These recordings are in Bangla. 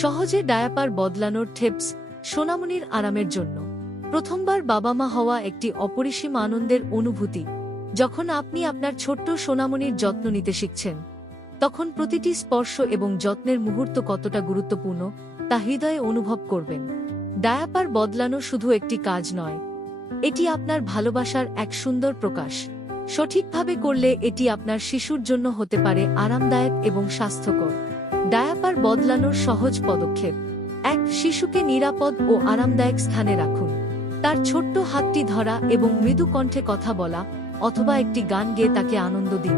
সহজে ডায়াপার বদলানোর টিপস সোনামনির আরামের জন্য। প্রথমবার বাবা মা হওয়া একটি অপরিসীম আনন্দের অনুভূতি, যখন আপনি আপনার ছোট্ট সোনামনির যত্ন নিতে শিখছেন। তখন প্রতিটি স্পর্শ এবং যত্নের মুহূর্ত কতটা গুরুত্বপূর্ণ, তা হৃদয়ে অনুভব করবেন। ডায়াপার বদলানো শুধু একটি কাজ নয়, এটি আপনার ভালোবাসার এক সুন্দর প্রকাশ। সঠিকভাবে করলে এটি আপনার শিশুর জন্য হতে পারে আরামদায়ক এবং স্বাস্থ্যকর। ডায়াপার বদলানোর সহজ পদক্ষেপ। এক শিশুকে নিরাপদ ও আরামদায়ক স্থানে রাখুন। তার ছোট্ট হাতটি ধরা এবং মৃদু কণ্ঠে কথা বলা অথবা একটি গান গেয়ে তাকে আনন্দ দিন।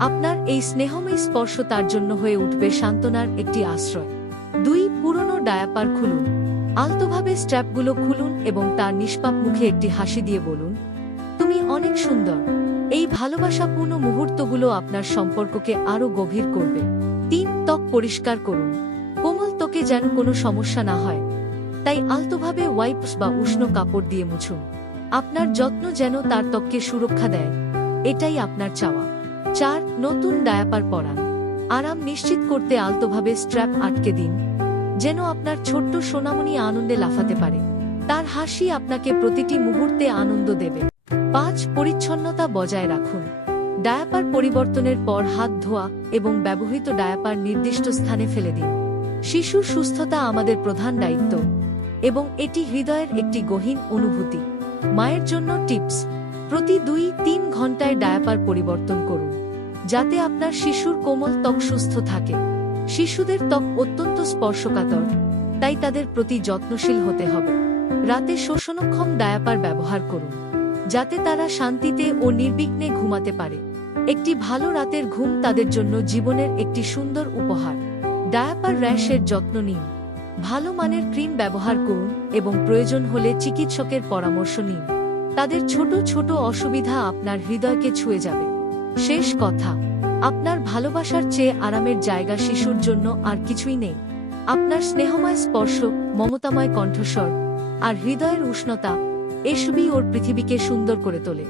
আপনার এই স্নেহময় স্পর্শ তার জন্য হয়ে উঠবে সান্ত্বনার একটি আশ্রয়। দুই, পুরনো ডায়াপার খুলুন। আলতোভাবে স্ট্র্যাপগুলো খুলুন এবং তার নিষ্পাপ মুখে একটি হাসি দিয়ে বলুন, তুমি অনেক সুন্দর। এই ভালোবাসাপূর্ণ মুহূর্তগুলো আপনার সম্পর্ককে আরও গভীর করবে। ত্বক পরিষ্কার করুন। কোমল ত্বকে যেন কোনো সমস্যা না হয়। তাই আলতোভাবে ওয়াইপস বা উষ্ণ কাপড় দিয়ে মুছুন। আপনার যত্ন যেন তার ত্বককে সুরক্ষা দেয়। এটাই আপনার চাওয়া। চার, নতুন ডায়াপার পরান। আরাম নিশ্চিত করতে আলতোভাবে স্ট্র্যাপ আটকে দিন, যেন আপনার ছোট্ট সোনামণি আনন্দে লাফাতে পারে। তার হাসি আপনাকে প্রতিটি মুহূর্তে আনন্দ দেবে। পাঁচ, পরিচ্ছন্নতা বজায় রাখুন। ডায়াপার পরিবর্তনের পর হাত ধোয়া এবং ব্যবহৃত ডায়াপার নির্দিষ্ট স্থানে ফেলে দিন। শিশুর সুস্থতা আমাদের প্রধান দায়িত্ব এবং এটি হৃদয়ের একটি গহীন অনুভূতি। মায়ের জন্য টিপস, প্রতি দুই তিন ঘন্টায় ডায়াপার পরিবর্তন করুন, যাতে আপনার শিশুর কোমল ত্বক সুস্থ থাকে। শিশুদের ত্বক অত্যন্ত স্পর্শকাতর, তাই তাদের প্রতি যত্নশীল হতে হবে। রাতে শোষণক্ষম ডায়াপার ব্যবহার করুন, যাতে তারা শান্তিতে ও নির্বিঘ্নে ঘুমাতে পারে। একটি ভালো রাতের ঘুম তাদের জন্য জীবনের একটি সুন্দর উপহার। ডায়াপার র্যাশের যত্ন নিন। ভালো মানের ক্রিম ব্যবহার করুন এবং প্রয়োজন হলে চিকিৎসকের পরামর্শ নিন। তাদের ছোট ছোট অসুবিধা আপনার হৃদয়কে ছুঁয়ে যাবে। শেষ কথা, আপনার ভালোবাসার চেয়ে আরামের জায়গা শিশুর জন্য আর কিছুই নেই। আপনার স্নেহময় স্পর্শ, মমতাময় কণ্ঠস্বর আর হৃদয়ের উষ্ণতা এসবই ওর পৃথিবীকে সুন্দর করে তোলে।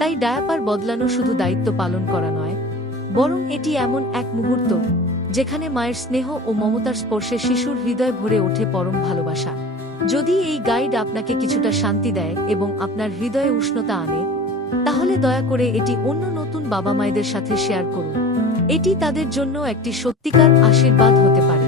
তাই ডায়াপার বদলানো শুধু দায়িত্ব পালন করা নয়, বরং এটি এমন এক মুহূর্ত যেখানে মায়ের স্নেহ ও মমতার স্পর্শে শিশুর হৃদয় ভরে ওঠে পরম ভালোবাসা। যদি এই গাইড আপনাকে কিছুটা শান্তি দেয় এবং আপনার হৃদয়ে উষ্ণতা আনে, তাহলে দয়া করে এটি অন্য নতুন বাবা মায়েদের সাথে শেয়ার করুন। এটি তাদের জন্য একটি সত্যিকার আশীর্বাদ হতে পারে।